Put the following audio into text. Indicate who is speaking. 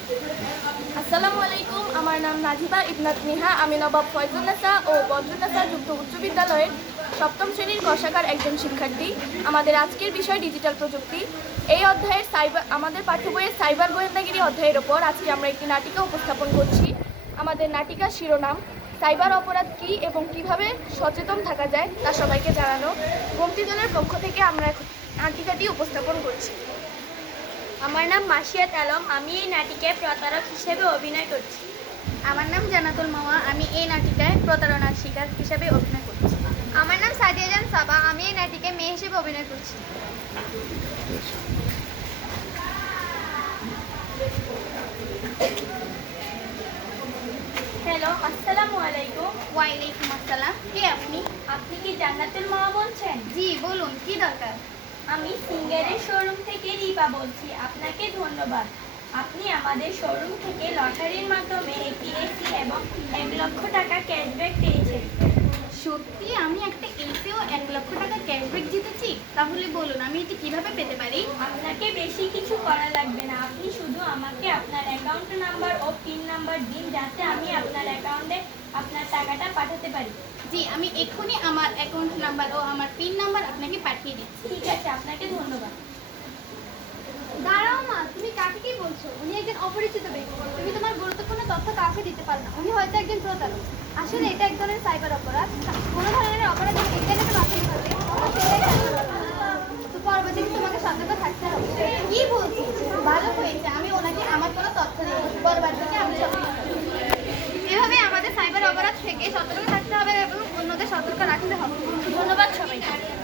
Speaker 1: আসসালামু আলাইকুম। আমার নাম নাজিবা ইবনাত নিহা। আমি নবাব ফয়জুন্নেসা ও বদরুন্নেসা যুক্ত উচ্চ বিদ্যালয়ের সপ্তম শ্রেণীর ক শাখার একজন শিক্ষার্থী। আমাদের আজকের বিষয় ডিজিটাল প্রযুক্তি। এই অধ্যায়ের আমাদের পাঠ্য বইয়ের সাইবার গোয়েন্দাগিরি অধ্যায়ের ওপর আজকে আমরা একটি নাটিকা উপস্থাপন করছি। আমাদের নাটিকার শিরোনাম সাইবার অপরাধ কী এবং কিভাবে সচেতন থাকা যায় তা সবাইকে জানানো। গোমতী দলের পক্ষ থেকে আমরা নাটিকাটি উপস্থাপন করছি।
Speaker 2: আমার নাম মাসিয়াত আলম। আমি এই নাটিকায় প্রতারক হিসেবে অভিনয় করছি।
Speaker 3: আমার নাম জান্নাতুল মাওয়া। আমি এই নাটিকায় প্রতারণার শিকার হিসেবে অভিনয় করছি।
Speaker 4: আমার নাম সাদিয়া জান সাবা। আমি এই নাটিকায় মেয়ে হিসেবে অভিনয় করছি।
Speaker 2: হ্যালো, আসসালামু আলাইকুম।
Speaker 3: ওয়ালাইকুম আসসালাম। কে আপনি?
Speaker 2: আপনি কি জান্নাতুল মাওয়া বলছেন?
Speaker 3: জি বলুন, কি দরকার?
Speaker 2: আমি সিঙ্গারের শোরুম থেকে রিপা বলছি। আপনাকে ধন্যবাদ। আপনি আমাদের শোরুম থেকে লটারির মাধ্যমে একটি এসি এবং 1,00,000 টাকা ক্যাশব্যাক পেয়েছেন।
Speaker 3: সত্যি আমি একটা এসিও 1,00,000 টাকা ক্যাশব্যাক জিতেছি? তাহলে বলুন আমি এটি কিভাবে পেতে পারি?
Speaker 2: আপনাকে বেশি কিছু করা লাগবে না। আপনি শুধু আমাকে আপনার অ্যাকাউন্ট নাম্বার ও পিন নাম্বার দিন, যাতে আমি আপনার অ্যাকাউন্টে আপনার টাকাটা পাঠাতে পারি।
Speaker 3: জি, আমি এক্ষুনি আমার অ্যাকাউন্ট নাম্বার ও আমার পিন নাম্বার আপনাকে পাঠিয়ে দিচ্ছি।
Speaker 2: ঠিক আছে, আপনাকে ধন্যবাদ।
Speaker 4: দাঁড়াও মা, তুমি কাকে কি বলছো? উনি একজন অপরিচিত ব্যক্তি। তুমি তোমার গুরুত্বপূর্ণ তথ্য কাউকে দিতে পারো না। উনি হয়তো একজন প্রতারক। আসলে এটা এক ধরনের সাইবার অপরাধ। কোনো ধরনের অপরাধ যখন ইন্টারনেটে মাধ্যমে ঘটে, তখন সেটাই সাইবার অপরাধ। তো পরবর্তীতে তোমাকে সতর্ক থাকতে হবে।
Speaker 3: কি বলছিস? ভালো হয়েছে আমি ওনাকে আমার কোনো তথ্য নেই, পরবর্তীতে আমি সতর্ক থাকবো।
Speaker 4: এভাবে আমাদের সাইবার অপরাধ থেকে সতর্ক থাকতে হবে এবং অন্যদের সতর্ক রাখতে হবে।
Speaker 2: ধন্যবাদ সবাইকে।